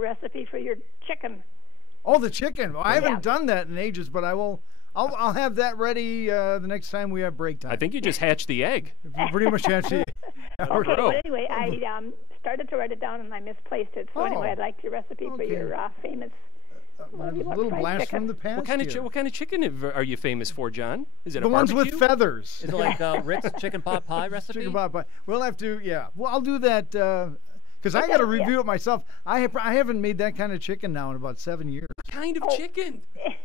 recipe for your chicken. Oh, the chicken. Well, I haven't done that in ages, but I will. I'll have that ready the next time we have break time. I think you just hatched the egg. Pretty much hatched the egg. Okay, but anyway, I started to write it down and I misplaced it. So anyway, I'd like your recipe for your famous. A little blast chicken. from the past. What kind of chicken are you famous for, John? Is it the a ones barbecue? with feathers? Is it like Rick's chicken pot pie recipe? Chicken pot pie. We'll have to. Yeah. Well, I'll do that because I got to review it myself. I haven't made that kind of chicken now in about 7 years. What kind of chicken?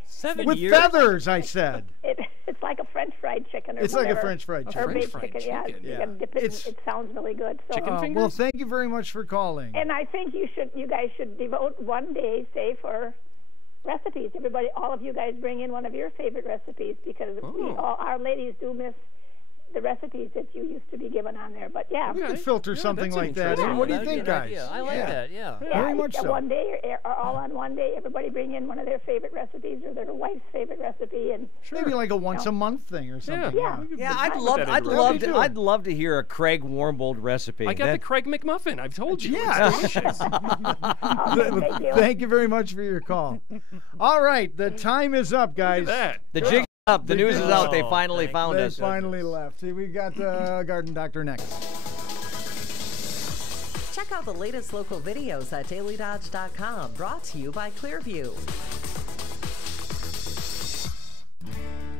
7 with years? feathers, I said. It's like a French fried chicken. Or it's whatever. like a French fried chicken. Or baked chicken. Yeah. You gotta dip it. It sounds really good. So. Chicken fingers? Well, thank you very much for calling. And I think you guys should devote one day, say, for recipes. All of you guys bring in one of your favorite recipes because our ladies do miss the recipes that you used to be given on there. But we could filter something like that. What do you think, guys? I like that. Yeah. Very much so. One day, or all on one day, everybody bring in one of their favorite recipes or their wife's favorite recipe, and maybe like a once a month thing or something. Yeah. I'd love to hear a Craig Warmbold recipe. I got the Craig McMuffin. I've told you. Yeah. It's delicious. Thank you very much for your call. All right, the time is up, guys. The jig is up. The news is out. They finally found us. They finally left. See, we got the Garden Doctor next. Check out the latest local videos at dailydodge.com. Brought to you by Clearview.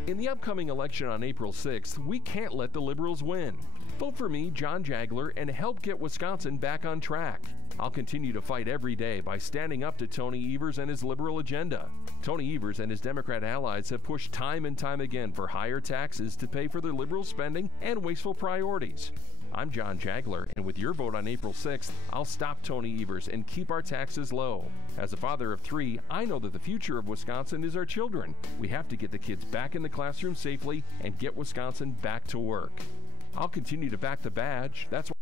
In the upcoming election on April 6th, we can't let the Liberals win. Vote for me, John Jagler, and help get Wisconsin back on track. I'll continue to fight every day by standing up to Tony Evers and his liberal agenda. Tony Evers and his Democrat allies have pushed time and time again for higher taxes to pay for their liberal spending and wasteful priorities. I'm John Jagler, and with your vote on April 6th, I'll stop Tony Evers and keep our taxes low. As a father of 3, I know that the future of Wisconsin is our children. We have to get the kids back in the classroom safely and get Wisconsin back to work. I'll continue to back the badge. That's why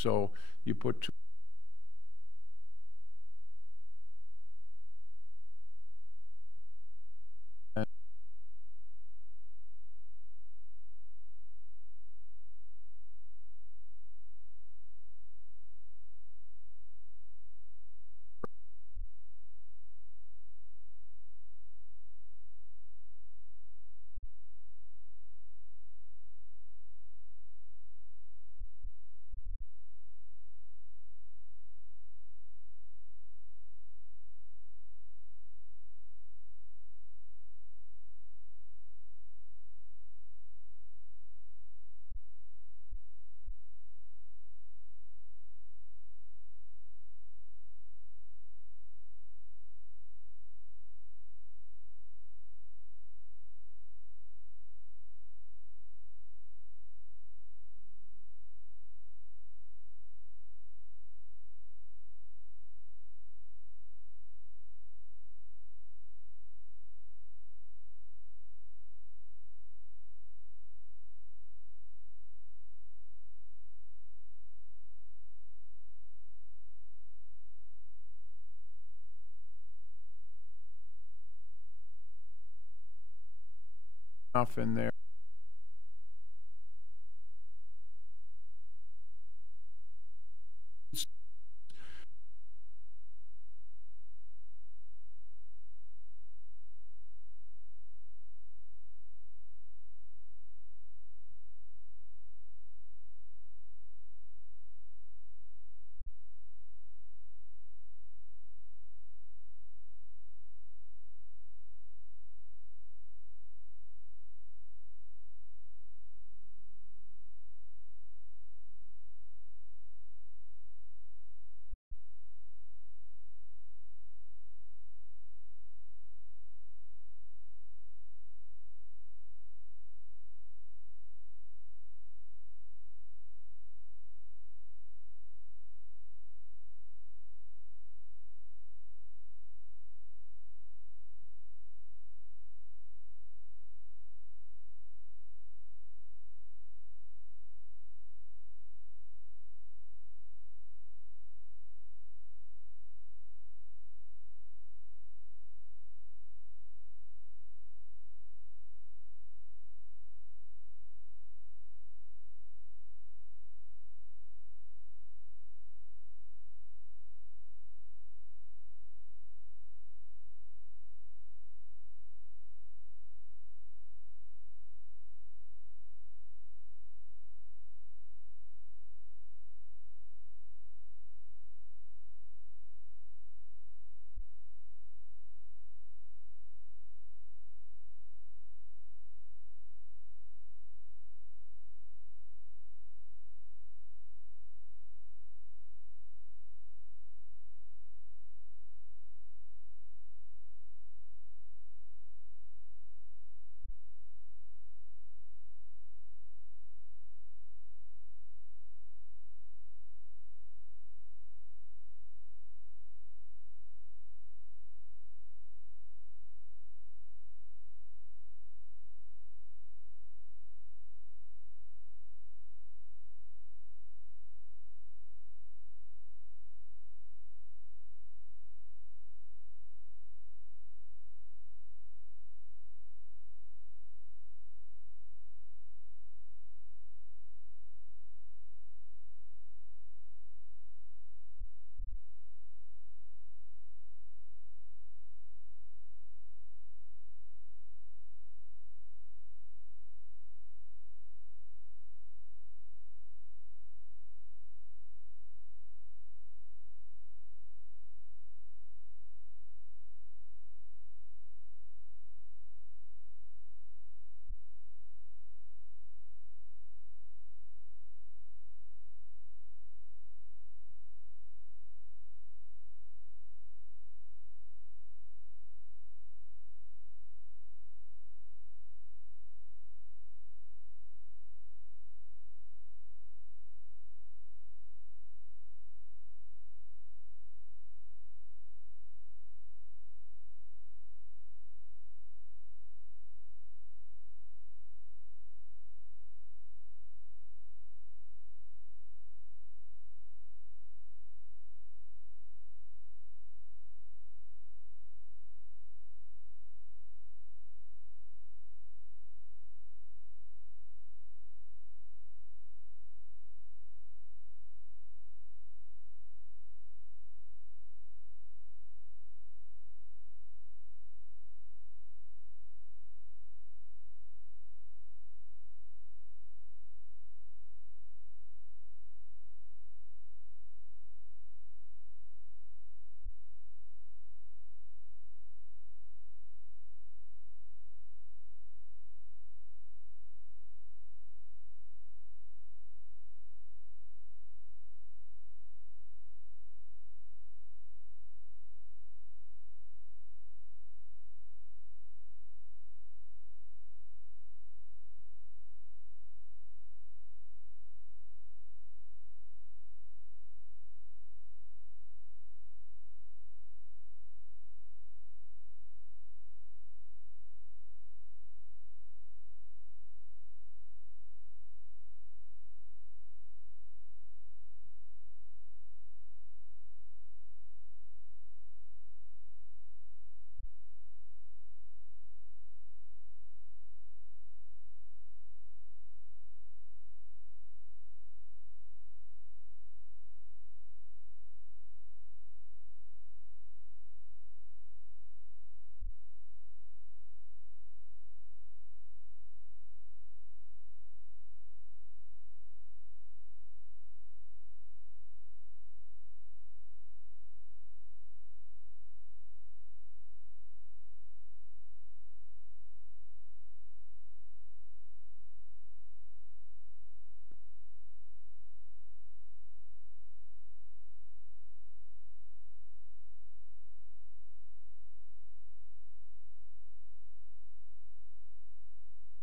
So you put enough in there.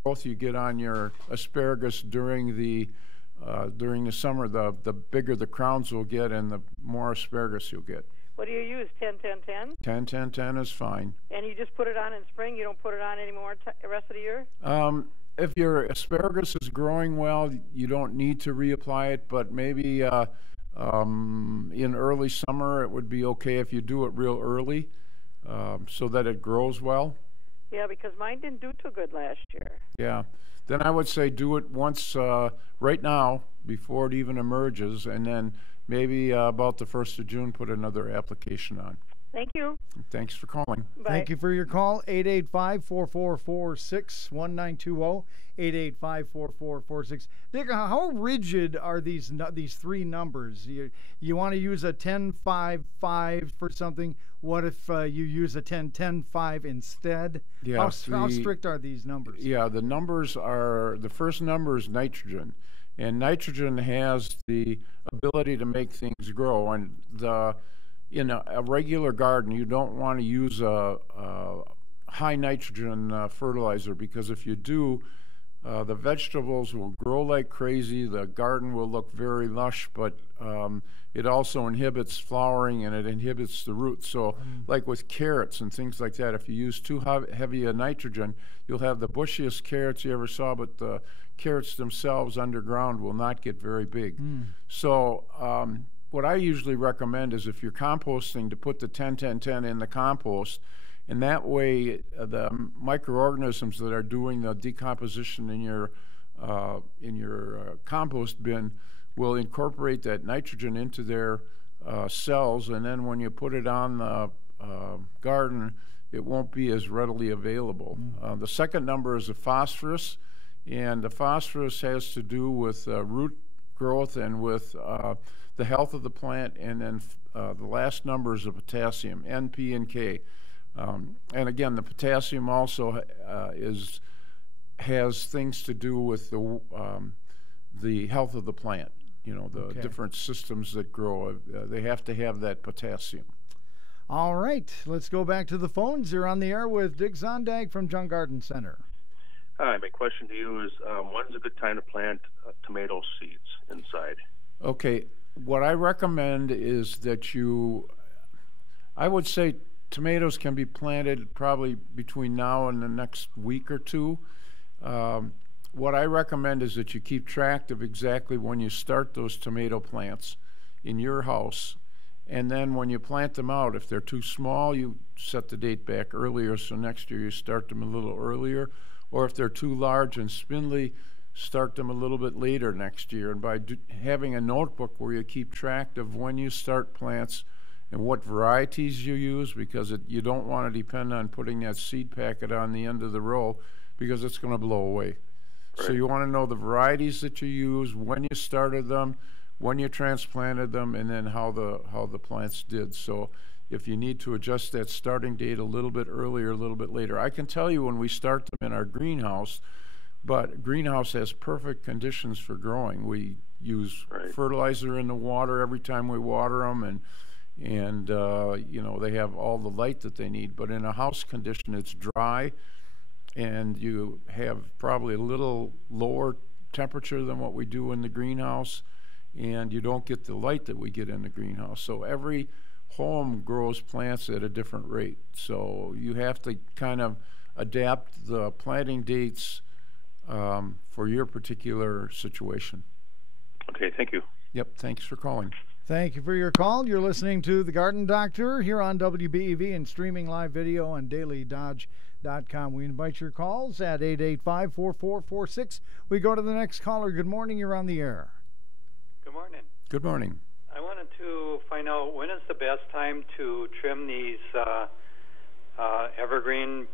growth you get on your asparagus during the summer, the bigger the crowns will get and the more asparagus you'll get. What do you use, 10-10-10? 10-10-10 is fine. And you just put it on in spring? You don't put it on anymore the rest of the year? If your asparagus is growing well, you don't need to reapply it, but maybe in early summer it would be okay if you do it real early so that it grows well. Yeah, because mine didn't do too good last year. Yeah. Then I would say do it once right now before it even emerges, and then maybe about the 1st of June put another application on. Thank you. Thanks for calling. Bye. Thank you for your call. 885-4446-1920. 885-4446. Dick, how rigid are these three numbers? You want to use a 10-5-5 for something. What if you use a 10-10-5 instead? Yeah, how strict are these numbers? Yeah, the numbers are, the first number is nitrogen. And nitrogen has the ability to make things grow. And in a regular garden, you don't want to use a high nitrogen fertilizer, because if you do, the vegetables will grow like crazy. The garden will look very lush, but it also inhibits flowering and it inhibits the roots. So like with carrots and things like that, if you use too heavy a nitrogen, you'll have the bushiest carrots you ever saw, but the carrots themselves underground will not get very big. So what I usually recommend is, if you're composting, to put the 10-10-10 in the compost, and that way the microorganisms that are doing the decomposition in your compost bin will incorporate that nitrogen into their cells, and then when you put it on the garden, it won't be as readily available. The second number is the phosphorus, and the phosphorus has to do with root growth and with the health of the plant, and then the last number is the potassium, N, P, and K. And again, the potassium also has things to do with the health of the plant. You know, the different systems that grow, they have to have that potassium. All right, let's go back to the phones. You're on the air with Dick Zondag from Junk Garden Center. Hi, my question to you is, when's a good time to plant tomato seeds inside? Okay, what I recommend is that I would say tomatoes can be planted probably between now and the next week or two. What I recommend is that you keep track of exactly when you start those tomato plants in your house, and then when you plant them out, if they're too small, you set the date back earlier, so next year you start them a little earlier, or if they're too large and spindly, start them a little bit later next year. And by having a notebook where you keep track of when you start plants and what varieties you use, because you don't want to depend on putting that seed packet on the end of the row, because it's going to blow away. Right. So you want to know the varieties that you use, when you started them, when you transplanted them, and then how the plants did. So if you need to adjust that starting date a little bit earlier, a little bit later. I can tell you when we start them in our greenhouse, but greenhouse has perfect conditions for growing. We use fertilizer in the water every time we water them, and you know, they have all the light that they need. But in a house condition, it's dry, and you have probably a little lower temperature than what we do in the greenhouse, and you don't get the light that we get in the greenhouse. So every home grows plants at a different rate. So you have to kind of adapt the planting dates for your particular situation. Okay, thank you. Yep, thanks for calling. Thank you for your call. You're listening to The Garden Doctor here on WBEV and streaming live video on dailydodge.com. We invite your calls at 885-4446. We go to the next caller. Good morning. You're on the air. Good morning. Good morning. I wanted to find out, when is the best time to trim these evergreen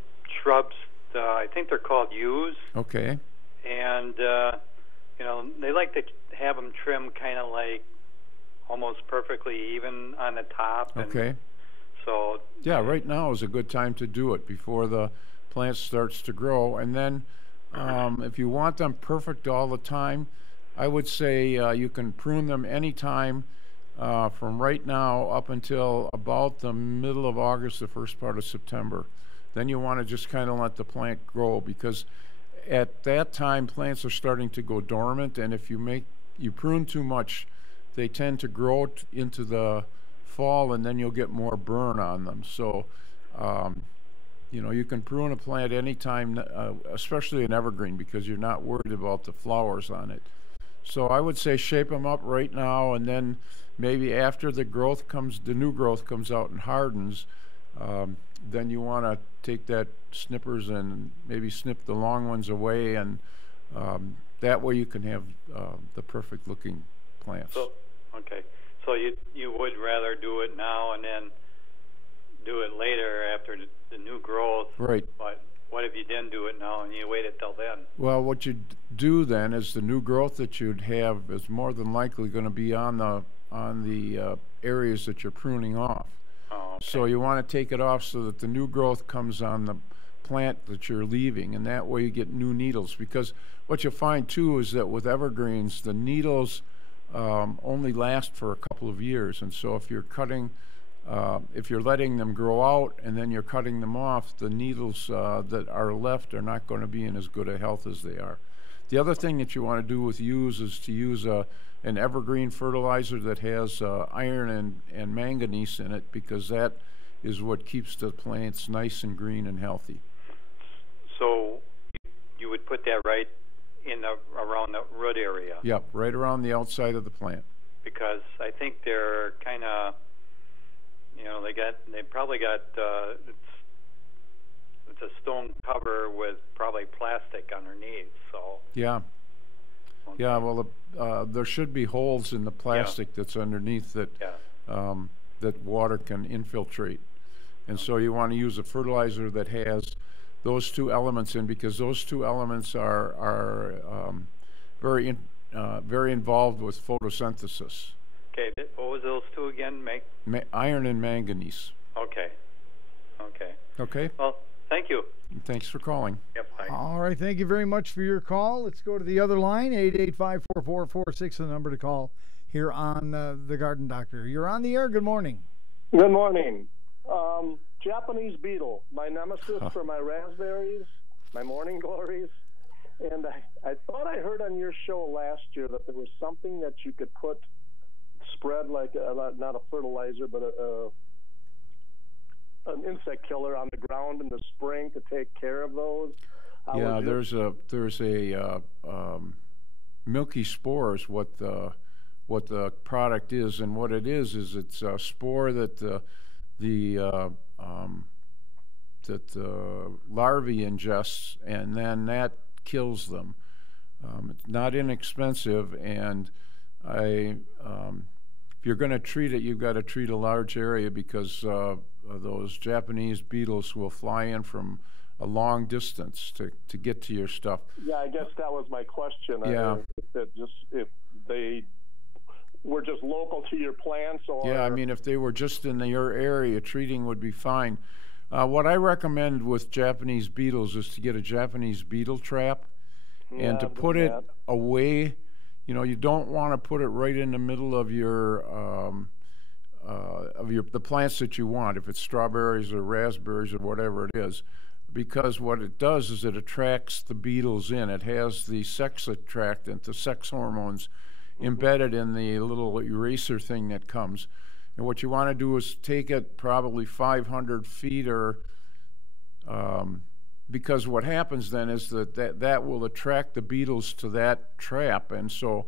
shrubs? I think they're called yews. Okay. And, you know, they like to have them trimmed kind of like almost perfectly even on the top. Okay. So yeah, right now is a good time to do it before the plant starts to grow. And then if you want them perfect all the time, I would say you can prune them anytime from right now up until about the middle of August, the first part of September. Then you want to just kind of let the plant grow, because at that time, plants are starting to go dormant, and if you prune too much, they tend to grow into the fall, and then you'll get more burn on them. So, you can prune a plant anytime, especially an evergreen, because you're not worried about the flowers on it. So I would say shape them up right now, and then maybe after the new growth comes out and hardens, then you want to take that snippers and maybe snip the long ones away, and that way you can have the perfect looking plants. So, okay. So you would rather do it now and then do it later after the new growth. Right. But what if you didn't do it now and you waited till then? Well, what you do then is the new growth that you'd have is more than likely going to be on the areas that you're pruning off. Oh, okay. So you want to take it off so that the new growth comes on the plant that you're leaving, and that way you get new needles. Because what you'll find too is that with evergreens, the needles only last for a couple of years, and so if you're letting them grow out and then you're cutting them off, the needles that are left are not going to be in as good a health as they are. The other thing that you want to do is to use an evergreen fertilizer that has iron and manganese in it, because that is what keeps the plants nice and green and healthy. So you would put that right around the root area? Yep, right around the outside of the plant. Because I think they're kind of, they probably got it's a stone cover with probably plastic underneath. So yeah. Okay. Yeah, well, there should be holes in the plastic that's underneath that that water can infiltrate, and so you want to use a fertilizer that has those two elements in, because those two elements are very involved with photosynthesis. Okay, what was those two again? Iron and manganese. Okay. Okay. Well, thank you. Thanks for calling. Yep. Bye. All right, thank you very much for your call. Let's go to the other line, 885-4446, the number to call here on The Garden Doctor. You're on the air. Good morning. Good morning. Japanese beetle, my nemesis for my raspberries, my morning glories. And I thought I heard on your show last year that there was something that you could spread like not a fertilizer, but an insect killer on the ground in the spring to take care of those. Yeah, there's a milky spores. What the product is, and what it is it's a spore that the larvae ingests, and then that kills them. It's not inexpensive, and if you're going to treat it, you've got to treat a large area, because those Japanese beetles will fly in from a long distance to get to your stuff. Yeah, I guess that was my question. Yeah. If they were just local to your plants, or yeah, I mean, if they were just in your area, treating would be fine. What I recommend with Japanese beetles is to get a Japanese beetle trap, and to put it away. You don't want to put it right in the middle of the plants that you want, if it's strawberries or raspberries or whatever it is, because what it does is it attracts the beetles in. It has the sex attractant, the sex hormones, embedded in the little eraser thing that comes. And what you want to do is take it probably 500 feet, or because what happens then is that will attract the beetles to that trap. And so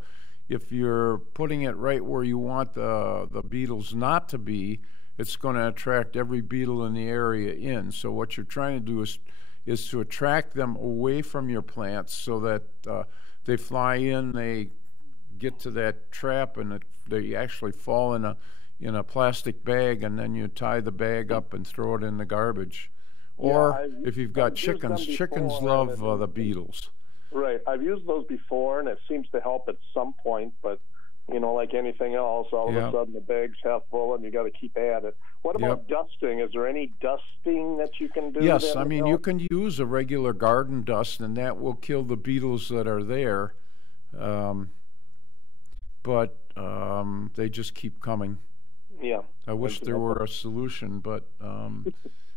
if you're putting it right where you want the beetles not to be, it's going to attract every beetle in the area in. So what you're trying to do is to attract them away from your plants, so that they fly in, they get to that trap, and they actually fall in a plastic bag, and then you tie the bag up and throw it in the garbage. Or if you've got chickens, chickens love the beetles. Right. I've used those before, and it seems to help at some point, but like anything else, all of a sudden the bag's half full and you got to keep at it. What about dusting? Is there any dusting that you can do? Yes, I mean, you can use a regular garden dust, and that will kill the beetles that are there. But they just keep coming. Yeah. I wish there were a solution, but...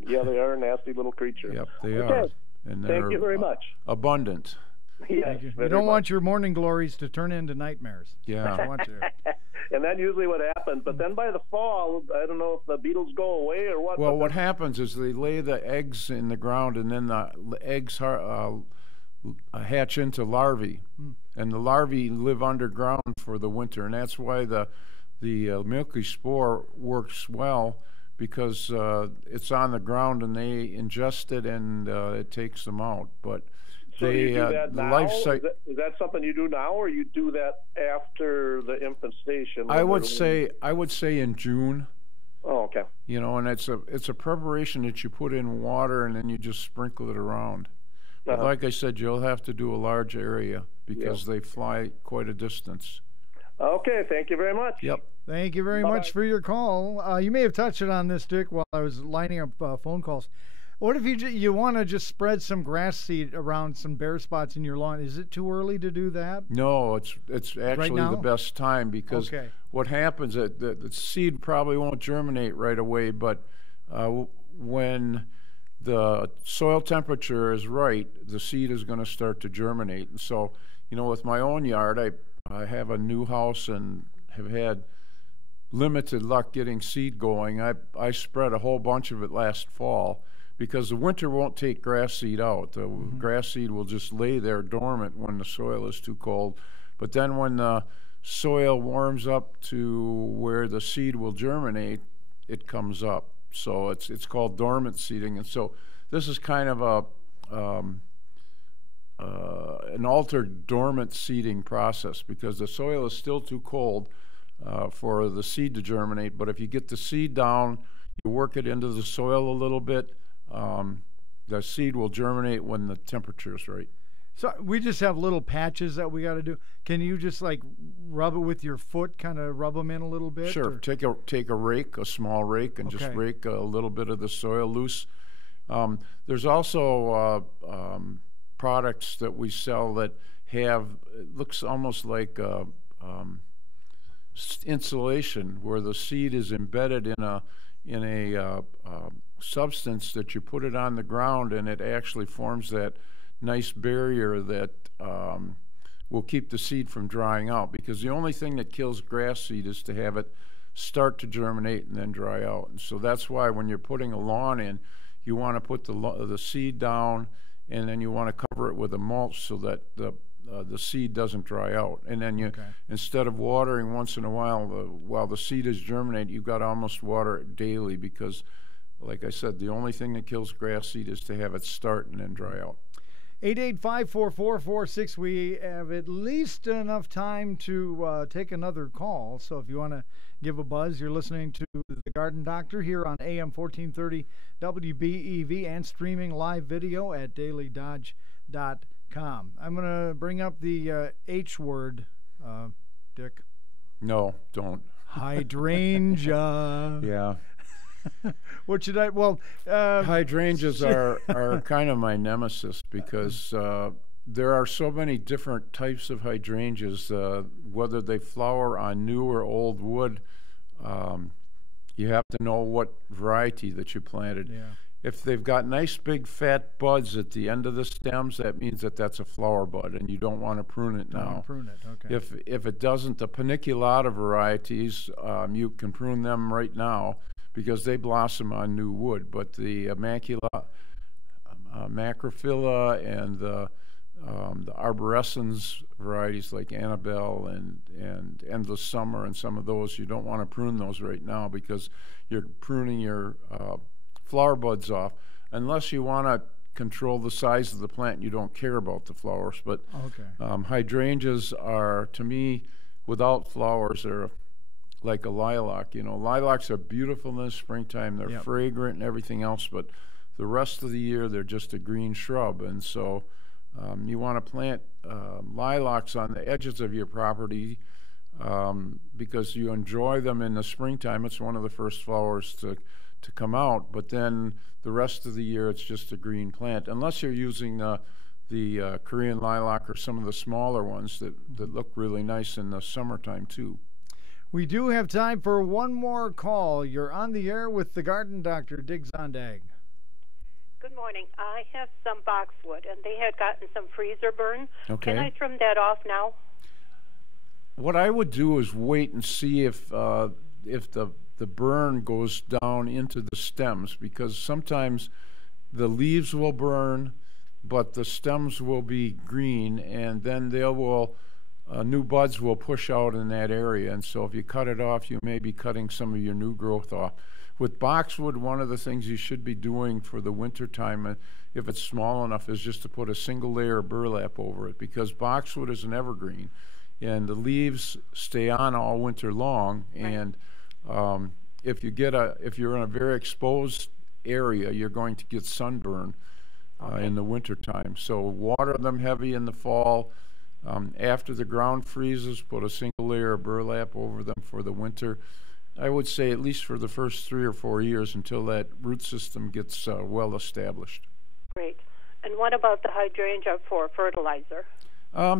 yeah, they are a nasty little creature. Yep, they are. and Thank you very much. Abundant. Yes, you don't want your morning glories to turn into nightmares. Yeah. I want to. And that's usually what happens. But then by the fall, I don't know if the beetles go away or what. Well, what happens is they lay the eggs in the ground, and then the eggs hatch into larvae, and the larvae live underground for the winter, and that's why the milky spore works well, because it's on the ground and they ingest it and it takes them out. But so they, you do that the now? life Is that something you do now, or you do that after the infant station? I would say in June. Oh, okay. You know, and it's a preparation that you put in water and then you just sprinkle it around. But like I said, you'll have to do a large area because they fly quite a distance. Okay, thank you very much. Yep. Thank you very much for your call. You may have touched on this, Dick, while I was lining up phone calls. What if you want to just spread some grass seed around some bare spots in your lawn? Is it too early to do that? No, it's actually the best time, because what happens is the seed probably won't germinate right away, but when the soil temperature is right, the seed is going to start to germinate. And so, you know, with my own yard, I have a new house and have had limited luck getting seed going. I spread a whole bunch of it last fall, because the winter won't take grass seed out. The grass seed will just lay there dormant when the soil is too cold. But then when the soil warms up to where the seed will germinate, it comes up. So it's called dormant seeding. And so this is kind of an altered dormant seeding process, because the soil is still too cold for the seed to germinate. But if you get the seed down, you work it into the soil a little bit, the seed will germinate when the temperature is right. So we just have little patches that we got to do. Can you just like rub it with your foot, kind of rub them in a little bit? Sure. Or? Take a rake, a small rake, and just rake a little bit of the soil loose. There's also products that we sell that have, it looks almost like insulation, where the seed is embedded in a substance that you put it on the ground, and it actually forms that nice barrier that will keep the seed from drying out, because the only thing that kills grass seed is to have it start to germinate and then dry out. And so that's why when you're putting a lawn in, you want to put the seed down, and then you want to cover it with a mulch so that the seed doesn't dry out. And then you, instead of watering once in a while the seed is germinating, you've got to almost water it daily, because, like I said, the only thing that kills grass seed is to have it start and then dry out. 885-4446. We have at least enough time to take another call. So if you want to give a buzz, you're listening to The Garden Doctor here on AM 1430 WBEV and streaming live video at dailydodge.com. I'm going to bring up the H word, Dick. No, don't. Hydrangea. Yeah. What should I? Well, hydrangeas are kind of my nemesis, because there are so many different types of hydrangeas. Whether they flower on new or old wood, you have to know what variety that you planted. Yeah. If they've got nice big fat buds at the end of the stems, that means that that's a flower bud, and you don't want to prune it now. Don't prune it, okay. If it doesn't, the paniculata varieties, you can prune them right now, because they blossom on new wood. But the macrophylla and the arborescens varieties like Annabelle and Endless Summer and some of those, you don't want to prune those right now, because you're pruning your flower buds off, unless you want to control the size of the plant and you don't care about the flowers. But hydrangeas are, to me, without flowers, they're like a lilac. You know, lilacs are beautiful in the springtime. They're fragrant and everything else, but the rest of the year they're just a green shrub. And so you want to plant lilacs on the edges of your property, because you enjoy them in the springtime. It's one of the first flowers to come out, but then the rest of the year it's just a green plant, unless you're using the Korean lilac or some of the smaller ones that look really nice in the summertime too. We do have time for one more call. You're on the air with the Garden Doctor, Dig Zondag. Good morning. I have some boxwood, and they had gotten some freezer burn. Okay. Can I trim that off now? What I would do is wait and see if the burn goes down into the stems, because sometimes the leaves will burn, but the stems will be green, and then new buds will push out in that area. And so if you cut it off, you may be cutting some of your new growth off. With boxwood, one of the things you should be doing for the winter time, if it's small enough, is just to put a single layer of burlap over it, because boxwood is an evergreen, and the leaves stay on all winter long. And if you're in a very exposed area, you're going to get sunburn in the winter time. So water them heavy in the fall. After the ground freezes, put a single layer of burlap over them for the winter. I would say at least for the first 3 or 4 years, until that root system gets well established. Great. And what about the hydrangea for fertilizer?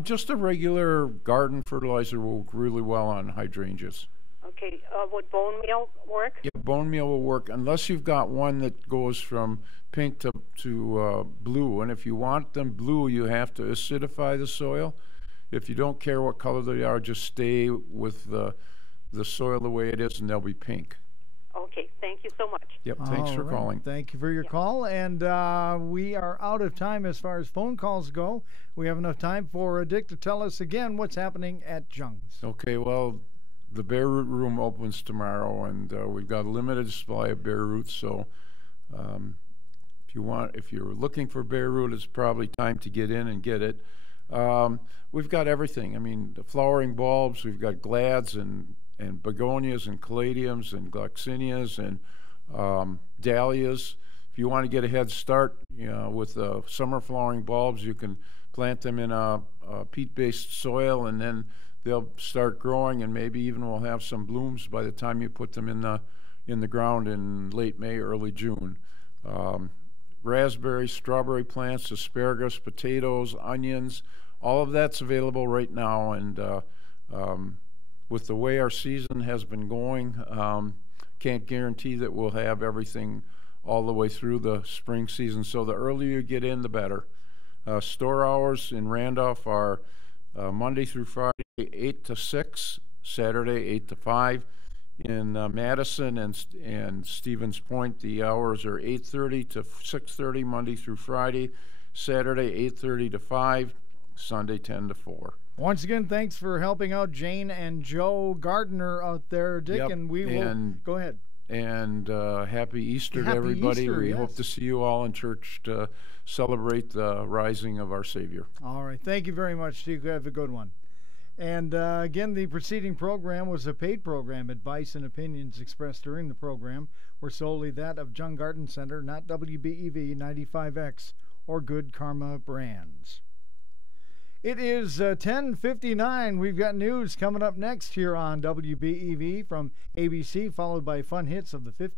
Just a regular garden fertilizer will work really well on hydrangeas. Okay. Would bone meal work? Yeah, bone meal will work, unless you've got one that goes from pink to blue. And if you want them blue, you have to acidify the soil. If you don't care what color they are, just stay with the soil the way it is, and they'll be pink. Okay, thank you so much. Yep, thanks for calling. Thank you for your call. And we are out of time as far as phone calls go. We have enough time for Dick to tell us again what's happening at Jung's. Okay, well, the bare root room opens tomorrow, and we've got a limited supply of bare roots. So if you're looking for bare root, it's probably time to get in and get it. We've got everything. I mean, the flowering bulbs, we've got glads and begonias and caladiums and gloxinias and dahlias. If you want to get a head start with summer flowering bulbs, you can plant them in a peat-based soil, and then they'll start growing, and maybe even we'll have some blooms by the time you put them in the ground in late May, early June. Raspberry, strawberry plants, asparagus, potatoes, onions, all of that's available right now. And with the way our season has been going, can't guarantee that we'll have everything all the way through the spring season. So the earlier you get in, the better. Store hours in Randolph are Monday through Friday, 8 to 6, Saturday, 8 to 5. In Madison and Stevens Point, the hours are 8:30 to 6:30 Monday through Friday, Saturday 8:30 to 5, Sunday 10 to 4. Once again, thanks for helping out Jane and Joe Gardner out there, Dick, Yep. and we will go ahead. And happy Easter Happy to everybody. Easter, we yes. hope to see you all in church to celebrate the rising of our Savior. All right. Thank you very much, Steve. Have a good one. And again, the preceding program was a paid program. Advice and opinions expressed during the program were solely that of Jung Garden Center, not WBEV 95X or Good Karma Brands. It is 10:59. We've got news coming up next here on WBEV from ABC, followed by fun hits of the 50s.